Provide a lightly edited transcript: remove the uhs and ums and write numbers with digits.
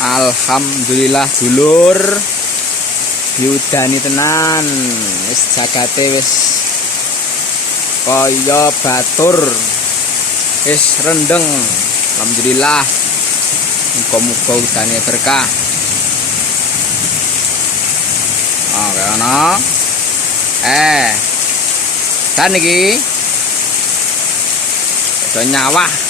Alhamdulillah dulur, diudani tenan, wis jagate wis kaya batur, wis rendeng. Alhamdulillah, muga-muga udane berkah. Oke, ana. Dan iki nyawah.